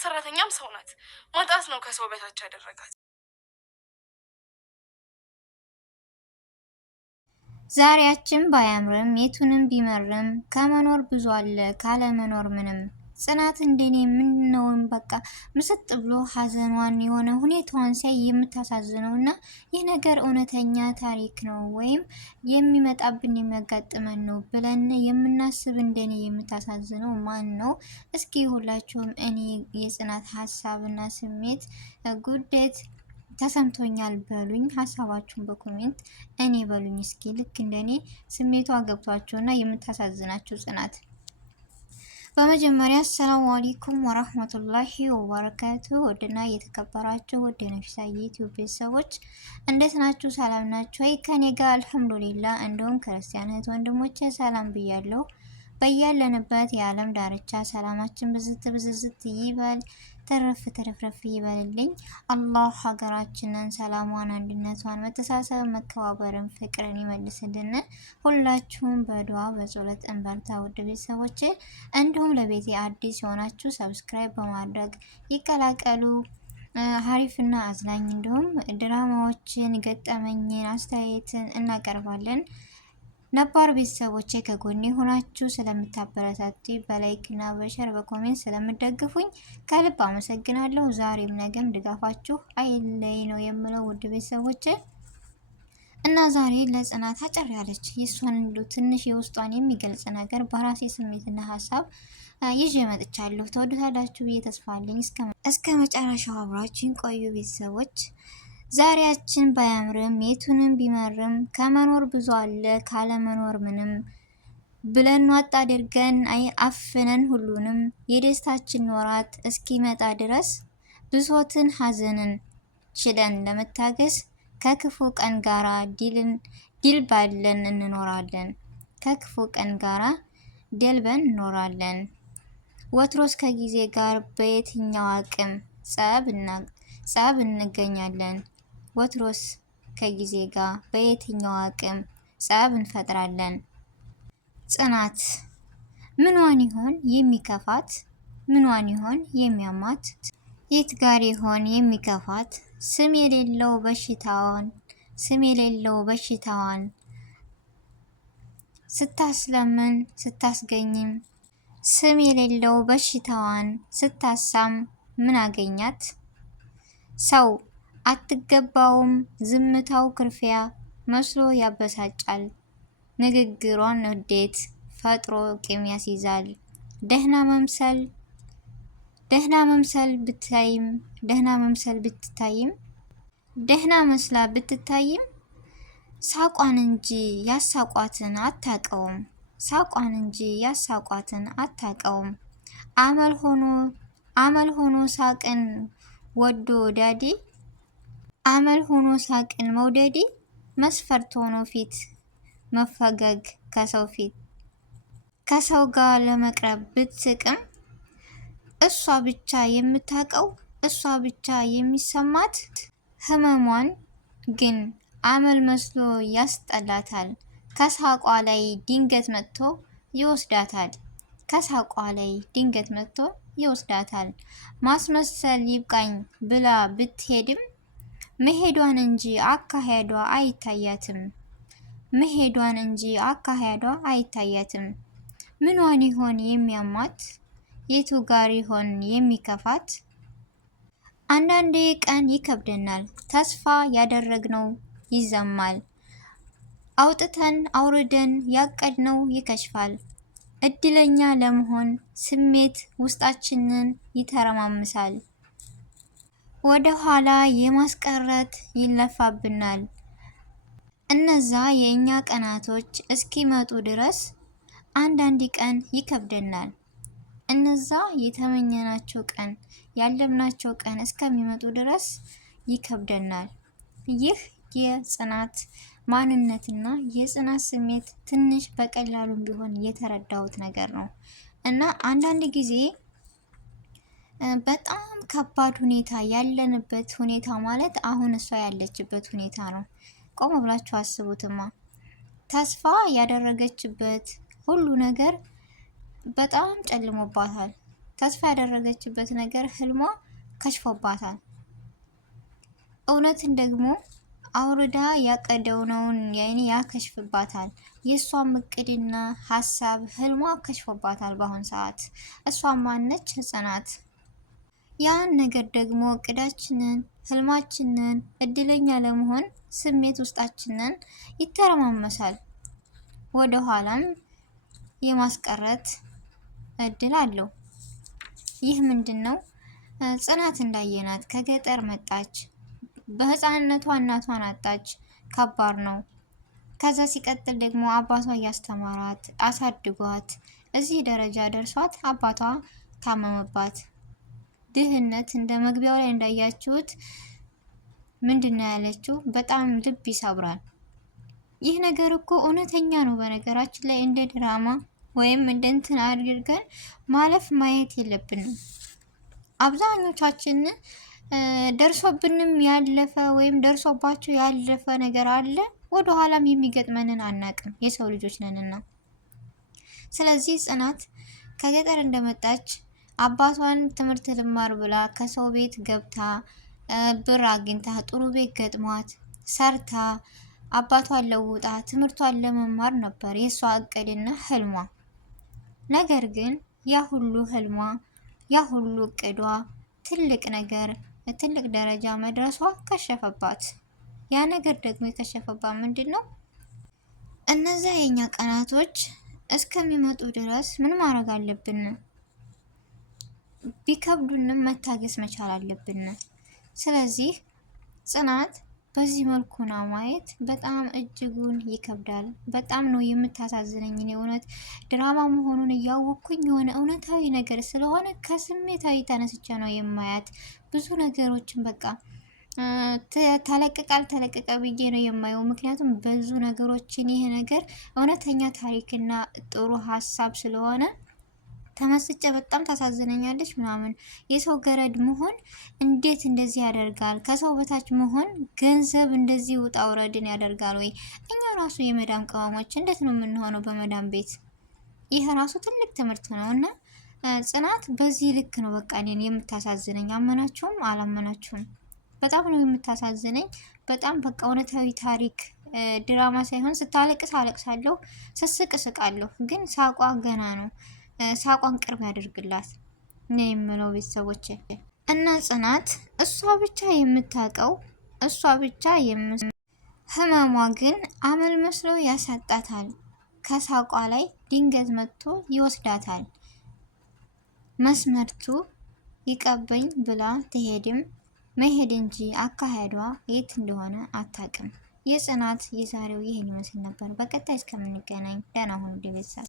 የቤት ሰራተኛም ሰው ናት። ማጣት ነው ከሰው በታች ያደረጋት። ዛሬያችን ባያምርም የቱንም ቢመርም ከመኖር ብዙ አለ ካለ መኖር ምንም። ጽናት እንደኔ ምንነውን በቃ ምስጥ ብሎ ሀዘኗን የሆነ ሁኔታዋን ሲያይ የምታሳዝነው እና ይህ ነገር እውነተኛ ታሪክ ነው ወይም የሚመጣብን የሚያጋጥመን ነው ብለን የምናስብ እንደኔ የምታሳዝነው ማን ነው? እስኪ ሁላችሁም እኔ የጽናት ሀሳብና ስሜት ጉዴት ተሰምቶኛል በሉኝ። ሀሳባችሁን በኮሜንት እኔ በሉኝ እስኪ ልክ እንደኔ ስሜቷ ገብቷቸውና የምታሳዝናቸው ጽናት። በመጀመሪያ አሰላሙ አለይኩም ወራህመቱላሂ ወበረካቱ። ወድና የተከበራችሁ ወደ ነፍሳ ዩቲዩብ ቤተሰቦች እንዴት ናችሁ? ሰላም ናችሁ ወይ? ከኔ ጋር አልሐምዱሊላህ። እንዲሁም ክርስቲያን እህት ወንድሞቼ ሰላም ብያለሁ። በያለንበት የዓለም ዳርቻ ሰላማችን ብዝዝት ይበል፣ ተረፍረፍ ይበልልኝ። አላህ ሀገራችንን ሰላሟን፣ አንድነቷን፣ መተሳሰብ፣ መከባበርን፣ ፍቅርን ይመልስልን። ሁላችሁም በዱዓ በጸሎት እንበርታ ውድ ቤተሰቦቼ። እንዲሁም ለቤቴ አዲስ የሆናችሁ ሰብስክራይብ በማድረግ ይቀላቀሉ። ሀሪፍና አዝናኝ እንዲሁም ድራማዎችን፣ ገጠመኝን፣ አስተያየትን እናቀርባለን። ነባር ቤተሰቦቼ ከጎኔ ሆናችሁ ስለምታበረታቱ በላይክ እና በሸር በኮሜንት ስለምደግፉኝ ከልብ አመሰግናለሁ። ዛሬም ነገም ድጋፋችሁ አይለይ ነው የምለው ውድ ቤተሰቦቼ። እና ዛሬ ለጽናት አጨር ያለች የሷን እንዲሁ ትንሽ የውስጧን የሚገልጽ ነገር በራሴ ስሜትና ሀሳብ ይዤ መጥቻለሁ። ተወዱታላችሁ ብዬ ተስፋ አለኝ። እስከ መጨረሻው አብራችሁን ቆዩ ቤተሰቦች። ዛሬያችን ባያምርም የቱንም ቢመርም ከመኖር ብዙ አለ ካለመኖር ምንም ብለን ዋጥ አድርገን አፍነን ሁሉንም የደስታችን ወራት እስኪመጣ ድረስ ብሶትን ሀዘንን ችለን ለመታገስ ከክፉ ቀን ጋራ ድል ባለን እንኖራለን። ከክፉ ቀን ጋራ ደልበን እንኖራለን። ወትሮስ ከጊዜ ጋር በየትኛው አቅም ጸብ እንገኛለን? ወትሮስ ከጊዜ ጋር በየትኛው አቅም ጸብ እንፈጥራለን? ጽናት ምኗን ይሆን የሚከፋት? ምኗን ይሆን የሚያማት? የት ጋር ይሆን የሚከፋት? ስም የሌለው በሽታዋን ስታስለምን ስታስገኝም ስም የሌለው በሽታዋን ስታሳም ምን አገኛት? ሰው አትገባውም ዝምታው ክርፊያ መስሎ ያበሳጫል። ንግግሯን ንዴት ፈጥሮ ቂም ያስይዛል። ደህና መስላ ብትታይም ሳቋን እንጂ ያሳቋትን አታቀውም። አመል ሆኖ ሳቅን ወዶ ዳዲ አመል ሆኖ ሳቅን መውደዲ መስፈርት ሆኖ ፊት መፈገግ ከሰው ጋር ለመቅረብ ብትስቅም እሷ ብቻ የምታውቀው እሷ ብቻ የሚሰማት ህመሟን ግን አመል መስሎ ያስጠላታል። ከሳቋ ላይ ድንገት መጥቶ ይወስዳታል። ማስመሰል ይብቃኝ ብላ ብትሄድም መሄዷን እንጂ አካሄዷ አይታያትም። ምኗን ይሆን የሚያማት? የቱ ጋር ይሆን የሚከፋት? አንዳንዴ ቀን ይከብደናል፣ ተስፋ ያደረግነው ይዘማል፣ አውጥተን አውርደን ያቀድነው ይከሽፋል። እድለኛ ለመሆን ስሜት ውስጣችንን ይተረማምሳል። ወደ ኋላ የማስቀረት ይለፋብናል። እነዛ የእኛ ቀናቶች እስኪመጡ ድረስ አንዳንድ ቀን ይከብደናል። እነዛ የተመኘናቸው ቀን ያለምናቸው ቀን እስከሚመጡ ድረስ ይከብደናል። ይህ የጽናት ማንነትና የጽናት ስሜት ትንሽ በቀላሉም ቢሆን የተረዳሁት ነገር ነው እና አንዳንድ ጊዜ በጣም ከባድ ሁኔታ ያለንበት ሁኔታ ማለት አሁን እሷ ያለችበት ሁኔታ ነው። ቆም ብላችሁ አስቡትማ። ተስፋ ያደረገችበት ሁሉ ነገር በጣም ጨልሞባታል። ተስፋ ያደረገችበት ነገር ህልሟ ከሽፎባታል። እውነትን ደግሞ አውርዳ ያቀደውነውን ያከሽፍባታል። የእሷም እቅድና ሀሳብ ህልሟ ከሽፎባታል። በአሁን ሰዓት እሷ ማነች? ጽናት። ያን ነገር ደግሞ እቅዳችንን፣ ህልማችንን፣ እድለኛ ለመሆን ስሜት ውስጣችንን ይተረማመሳል። ወደ ኋላም የማስቀረት እድል አለው። ይህ ምንድነው? ጽናት እንዳየናት ከገጠር መጣች። በህፃንነቷ እናቷን አጣች። ከባድ ነው። ከዛ ሲቀጥል ደግሞ አባቷ እያስተማራት አሳድጓት እዚህ ደረጃ ደርሷት አባቷ ታመመባት። ድህነት እንደ መግቢያው ላይ እንዳያችሁት ምንድነው ያለችው? በጣም ልብ ይሰብራል። ይህ ነገር እኮ እውነተኛ ነው። በነገራችን ላይ እንደ ድራማ ወይም እንደ እንትን አድርገን ማለፍ ማየት የለብንም። አብዛኞቻችን ደርሶብንም ያለፈ ወይም ደርሶባቸው ያለፈ ነገር አለ። ወደ ኋላም የሚገጥመንን አናቅም፣ የሰው ልጆች ነንና። ስለዚህ ጽናት ከገጠር እንደመጣች አባቷን ትምህርት ልማር ብላ ከሰው ቤት ገብታ ብር አግኝታ ጥሩ ቤት ገጥሟት ሰርታ አባቷን ለውጣ ትምህርቷን ለመማር ነበር የሷ እቅድና ህልሟ። ነገር ግን ያ ሁሉ ህልሟ ያ ሁሉ እቅዷ ትልቅ ነገር ትልቅ ደረጃ መድረሷ ከሸፈባት። ያ ነገር ደግሞ የከሸፈባት ምንድነው? እነዛ የኛ ቀናቶች እስከሚመጡ ድረስ ምን ማድረግ አለብን? ቢከብዱንም መታገስ መቻል አለብን። ስለዚህ ጽናት በዚህ መልኩ ነው ማየት በጣም እጅጉን ይከብዳል። በጣም ነው የምታሳዝነኝ። እኔ እውነት ድራማ መሆኑን እያወቅኩኝ የሆነ እውነታዊ ነገር ስለሆነ ከስሜታዊ ተነስቼ ነው የማያት። ብዙ ነገሮችን በቃ ተለቀቀ ብዬ ነው የማየው። ምክንያቱም ብዙ ነገሮችን ይሄ ነገር እውነተኛ ታሪክና ጥሩ ሀሳብ ስለሆነ ተመስጬ በጣም ታሳዝነኛለች ምናምን። የሰው ገረድ መሆን እንዴት እንደዚህ ያደርጋል? ከሰው በታች መሆን ገንዘብ እንደዚህ ውጣ ውረድን ያደርጋል ወይ? እኛ ራሱ የመዳም ቅመሞች እንዴት ነው የምንሆነው በመዳም ቤት? ይህ ራሱ ትልቅ ትምህርት ነው። እና ጽናት በዚህ ልክ ነው በቃ እኔን የምታሳዝነኝ። አመናችሁም አላመናችሁም በጣም ነው የምታሳዝነኝ። በጣም በቃ እውነታዊ ታሪክ ድራማ ሳይሆን ስታለቅስ አለቅሳለሁ፣ ስስቅ እስቃለሁ። ግን ሳቋ ገና ነው። ሳቋን ቅርብ ያደርግላት ነው የምለው ቤተሰቦች። እና ጽናት እሷ ብቻ የምታውቀው እሷ ብቻ ህመሟ ግን አመል መስሎ ያሳጣታል። ከሳቋ ላይ ድንገት መጥቶ ይወስዳታል። መስመርቱ ይቀበኝ ብላ ትሄድም መሄድ እንጂ አካሄዷ የት እንደሆነ አታውቅም። የጽናት የዛሬው ይህን ይመስል ነበር። በቀጣይ እስከምንገናኝ ደህና ሁኑ ቤተሰብ።